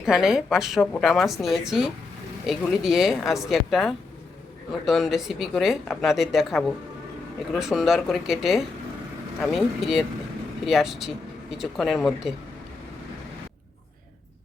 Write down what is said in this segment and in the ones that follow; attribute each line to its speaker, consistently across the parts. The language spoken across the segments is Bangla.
Speaker 1: এখানে পাঁচশো পোটা মাছ নিয়েছি। এগুলি দিয়ে আজকে একটা নতুন রেসিপি করে আপনাদের দেখাবো। এগুলো সুন্দর করে কেটে আমি ফিরে ফিরে আসছি কিছুক্ষণের মধ্যে।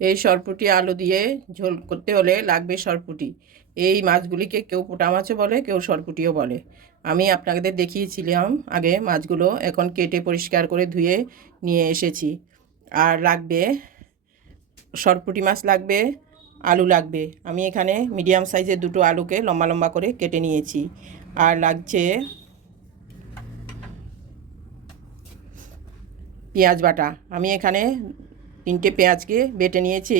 Speaker 1: এই সরপুটি আলু দিয়ে ঝোল করতে হলে লাগবে সরপুটি। এই মাছগুলিকে কেউ পোটা মাছও বলে, কেউ সরপুটিও বলে। আমি আপনাদের দেখিয়েছিলাম আগে মাছগুলো, এখন কেটে পরিষ্কার করে ধুয়ে নিয়ে এসেছি। আর লাগবে সরপুটি মাছ লাগবে, আলু লাগবে। আমি এখানে মিডিয়াম সাইজের দুটো আলুকে লম্বা লম্বা করে কেটে নিয়েছি। আর লাগছে পেঁয়াজ বাটা। আমি এখানে তিনটে পেঁয়াজকে বেটে নিয়েছি।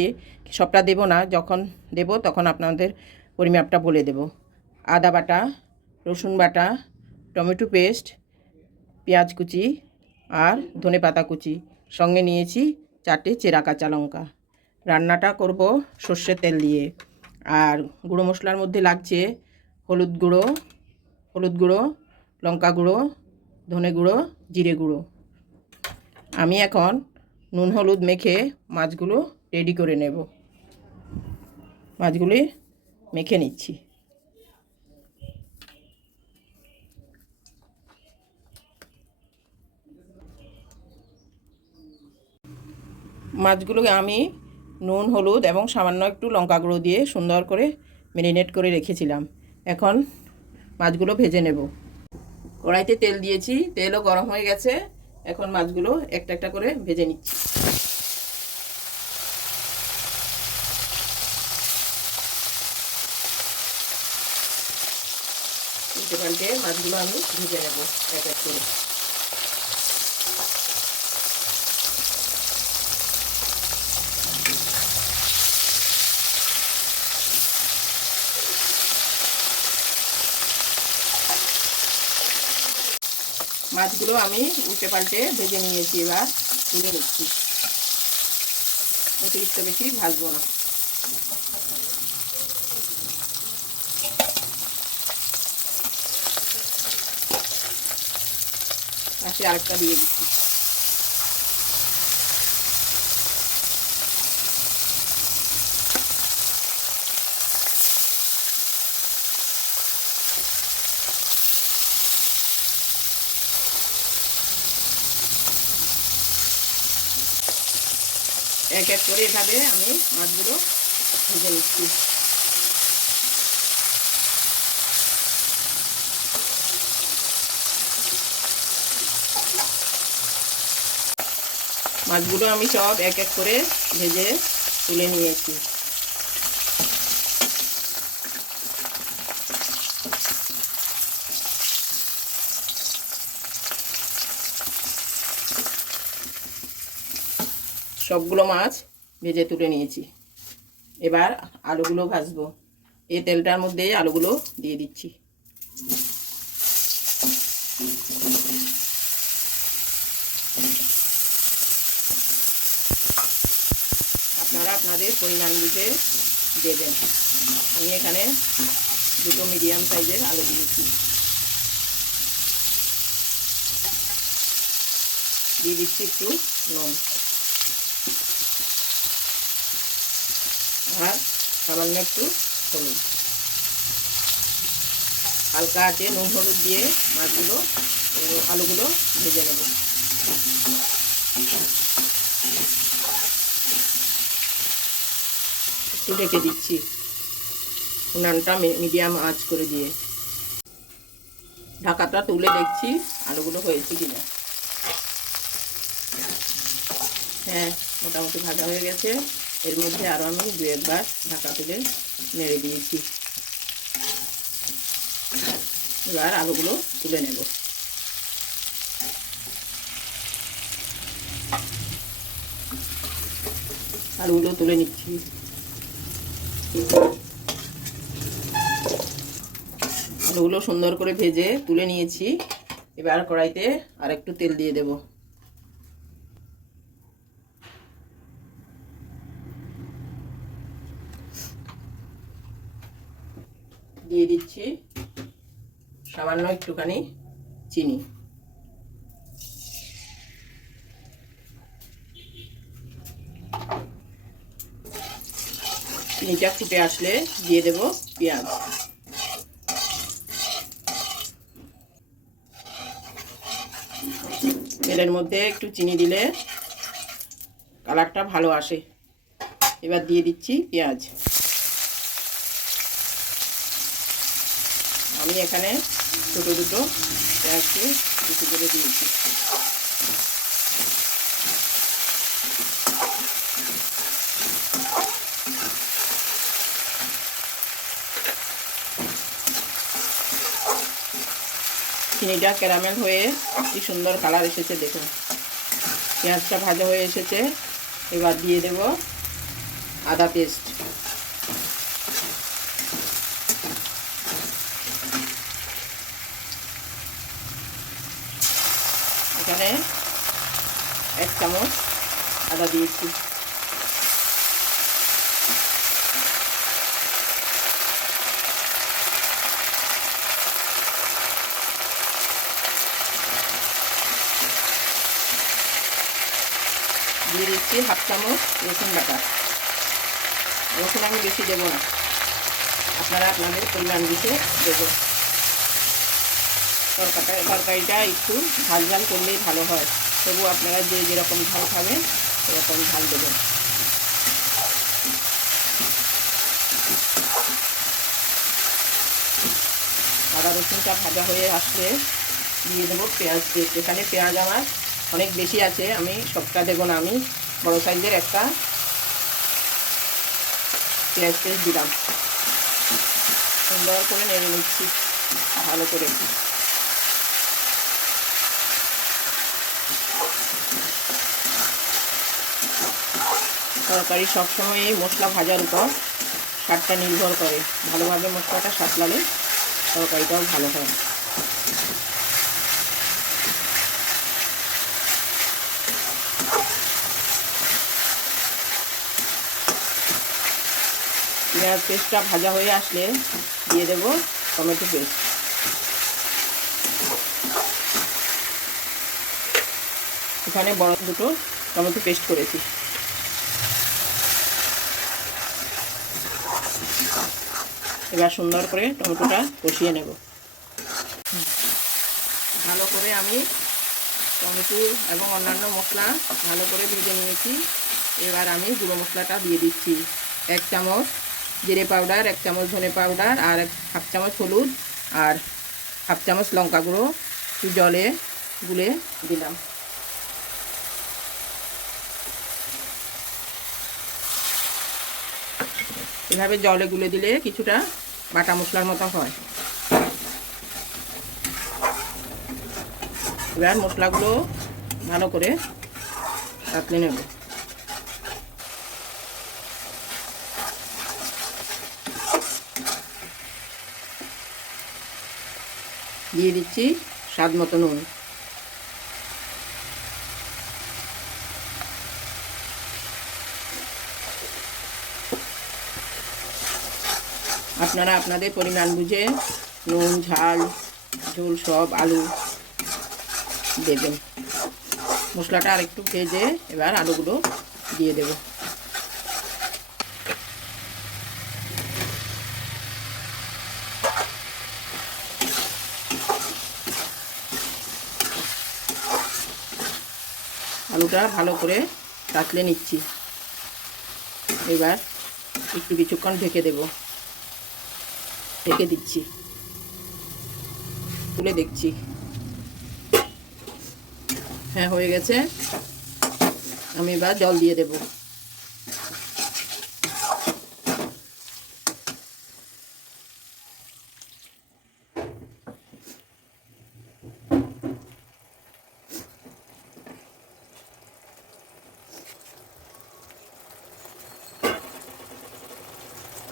Speaker 1: সবটা দেব না, যখন দেব তখন আপনাদের পরিমাপটা বলে দেব। আদা বাটা, রসুন বাটা, টমেটো পেস্ট, পেঁয়াজ কুচি আর ধনে পাতা কুচি। সঙ্গে নিয়েছি চারটে চেরা কাঁচা লঙ্কা। রান্নাটা করব সর্ষের তেল দিয়ে। আর গুঁড়ো মশলার মধ্যে লাগছে হলুদ গুঁড়ো হলুদ গুঁড়ো, লঙ্কা গুঁড়ো, ধনে গুঁড়ো, জিরে গুঁড়ো। আমি এখন নুন হলুদ মেখে মাছগুলো রেডি করে নেব। মাছগুলি মেখে নিচ্ছি। মাছগুলোকে আমি নুন, হলুদ এবং সামান্য একটু লঙ্কা গুঁড়ো দিয়ে সুন্দর করে ম্যারিনেট করে রেখেছিলাম। এখন মাছগুলো ভেজে নেব। কড়াইতে তেল দিয়েছি, তেলও গরম হয়ে গেছে। এখন মাছগুলো একটা একটা করে ভেজে নিচ্ছি। মাছগুলো আমি ভেজে নেব এক এক করে। মাছগুলো আমি উল্টে পাল্টে ভেজে নিয়েছি এবার, তুলে নিচ্ছি। অতিরিক্ত বেশি ভাজবো না। পাশে আরেকটা দিয়ে দিচ্ছি। এক এক করে এভাবে আমি মাছগুলো ভেজে নিচ্ছি। মাছগুলো আমি সব এক এক করে ভেজে তুলে নিয়েছি। সবগুলো মাছ ভেজে তুলে নিয়েছি। এবার আলুগুলো ভাজবো। এই তেলটার মধ্যে আলুগুলো দিয়ে দিচ্ছি। আপনারা আপনাদের পরিমাণ বুঝে দেবেন। আমি এখানে দুটো মিডিয়াম সাইজের আলু দিয়েছি। দিয়ে দিচ্ছি একটু নুন। আর সামান্য একটু হলুদ হালকা আছে নুন হলুদ দিয়ে মাছগুলো আলুগুলো ভেজে নেব। একটু ঢেকে দিচ্ছি। উনানটা মিডিয়াম আঁচ করে দিয়ে। ঢাকাটা তুলে দেখছি আলুগুলো হয়েছে কিনা। হ্যাঁ মোটামুটি ভাজা হয়ে গেছে। এর মধ্যে আরও আমি দু একবার ঢাকা তুলে নেড়ে দিয়েছি। এবার আলুগুলো তুলে নেব। আলুগুলো তুলে নিচ্ছি। আলুগুলো সুন্দর করে ভেজে তুলে নিয়েছি। এবার কড়াইতে আর একটু তেল দিয়ে দেবো। দিয়ে দিচ্ছি সামান্য একটুখানি চিনি। চিনিটা ফুটে আসলে দিয়ে দেব পেঁয়াজ। তেলের মধ্যে একটু চিনি দিলে কালারটা ভালো আসে। এবার দিয়ে দিচ্ছি পেঁয়াজ। আমি এখানে ছোটো দুটো পেঁয়াজকে দুটো করে দিয়েছি চিনিটা ক্যারামেল হয়ে কি সুন্দর কালার এসেছে দেখুন। পেঁয়াজটা ভাজা হয়ে এসেছে, এবার দিয়ে দেব আদা পেস্ট। এখানে এক চামচ আদা দিয়েছি। দিয়ে দিচ্ছি হাফ চামচ রসুন বাটা। রসুন আমি বেশি দেবো না। আপনারা আপনাদের পরিমাণ বুঝে দেবেন তরকাটা তরকারিটা একটু ঝাল ঝাল করলেই ভালো হয়। তবু আপনারা যে যেরকম ঝাল খাবেন, সেরকম ঝাল দেবেন। আদা রসুনটা ভাজা হয়ে আসলে দিয়ে দেবো পেঁয়াজ পেস্ট এখানে পেঁয়াজ আমার অনেক বেশি আছে, আমি সবটা দেবো না আমি। বড় সাইজের একটা পেঁয়াজ পেস্ট দিলাম। সুন্দর করে নেড়ে নিচ্ছি, ভালো করে। তরকারি সবসময় এই মশলা ভাজার উপর স্বাদটা নির্ভর করে। ভালোভাবে মশলাটা স্বাদ সাতলালে তরকারিটাও ভালো হয়। পেঁয়াজ পেস্টটা ভাজা হয়ে আসলে দিয়ে দেব টমেটো পেস্ট। এখানে বড় দুটো টমেটো পেস্ট করেছি। এবার সুন্দর করে টমেটোটা কষিয়ে নেব। ভালো করে আমি টমেটো এবং অন্যান্য মশলা ভালো করে ভেজে নিয়েছি। এবার আমি গুঁড়ো মশলাটা দিয়ে দিচ্ছি। এক চামচ জিরে পাউডার, এক চামচ ধনে পাউডার আর এক হাফ চামচ হলুদ আর হাফ চামচ লঙ্কা গুঁড়ো। জলে গুলে দিলাম। এভাবে জলে গুলে দিলে কিছুটা বাটা মশলার মতো হয়। এবার মশলাগুলো ভালো করে কাটলে নেব। দিয়ে দিচ্ছি স্বাদ মতো নুন। আপনারা আপনাদের পরিমাণ বুঝে নুন, ঝাল, ঝোল সব আলু দেবেন। মশলাটা আর একটু ভেজে এবার আলুগুলো দিয়ে দেব। আলুটা ভালো করে কাটলে নিচ্ছি। এবার একটু কিছুক্ষণ ঢেকে দেব। ঢেকে দিচ্ছি। তুলে দেখছি। হ্যাঁ হয়ে গেছে। আমি এবার জল দিয়ে দেব।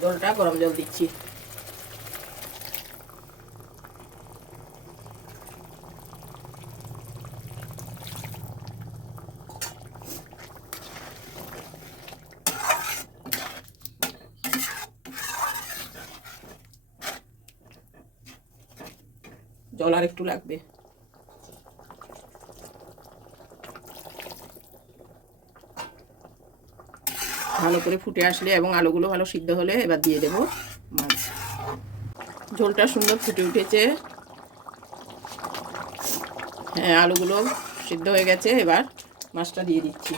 Speaker 1: জলটা গরম জল দিচ্ছি। জল আর একটু লাগবে। ভালো করে ফুটে আসলে এবং আলুগুলো ভালো সিদ্ধ হলে এবার দিয়ে দেব মাছ। ঝোলটা সুন্দর ফুটে উঠেছে। হ্যাঁ আলুগুলো সিদ্ধ হয়ে গেছে, এবার মাছটা দিয়ে দিচ্ছি।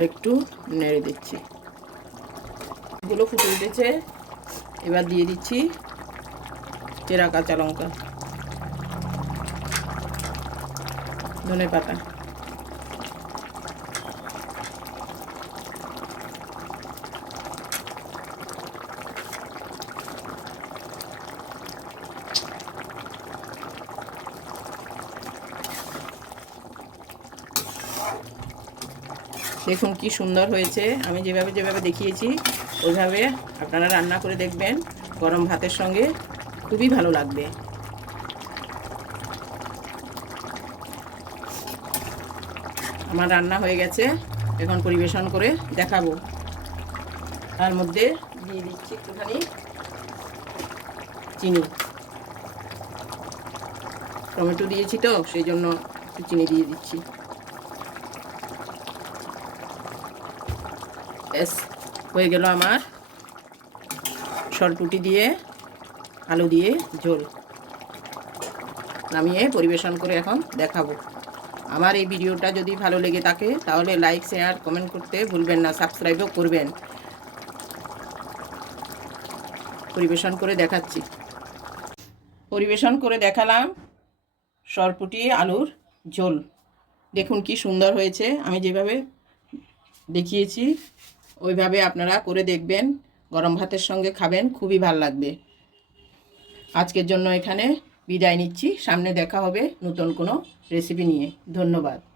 Speaker 1: আর একটু নেড়ে দিচ্ছি। এগুলো ফুটে উঠেছে। এবার দিয়ে দিচ্ছি চেরা কাঁচা লঙ্কা। ধনে পাতা। দেখুন কি সুন্দর হয়েছে। আমি যেভাবে যেভাবে দেখিয়েছি, ওইভাবে আপনারা রান্না করে দেখবেন গরম ভাতের সঙ্গে। খুবই ভালো লাগবে। আমার রান্না হয়ে গেছে। এখন পরিবেশন করে দেখাবো। তার মধ্যে দিয়ে দিচ্ছি একটুখানি চিনি। টমেটো দিয়েছি তো, সেই জন্য একটু চিনি দিয়ে দিচ্ছি। ব্যাস, হয়ে গেল আমার সরপুটি দিয়ে, আলু দিয়ে ঝোল। নামিয়ে পরিবেশন করে এখন দেখাবো। আমার এই ভিডিওটা যদি ভালো লেগে থাকে, তাহলে লাইক শেয়ার কমেন্ট করতে ভুলবেন না সাবস্ক্রাইবও করবেন। পরিবেশন করে দেখাচ্ছি। পরিবেশন করে দেখালাম সরপুটি আলুর ঝোল। দেখুন কি সুন্দর হয়েছে। আমি যেভাবে দেখিয়েছি ওইভাবে আপনারা করে দেখবেন, গরম ভাতের সঙ্গে খাবেন, খুবই ভালো লাগবে। আজকের জন্য এখানে বিদায় নিচ্ছি। সামনে দেখা হবে নতুন কোনো রেসিপি নিয়ে। ধন্যবাদ।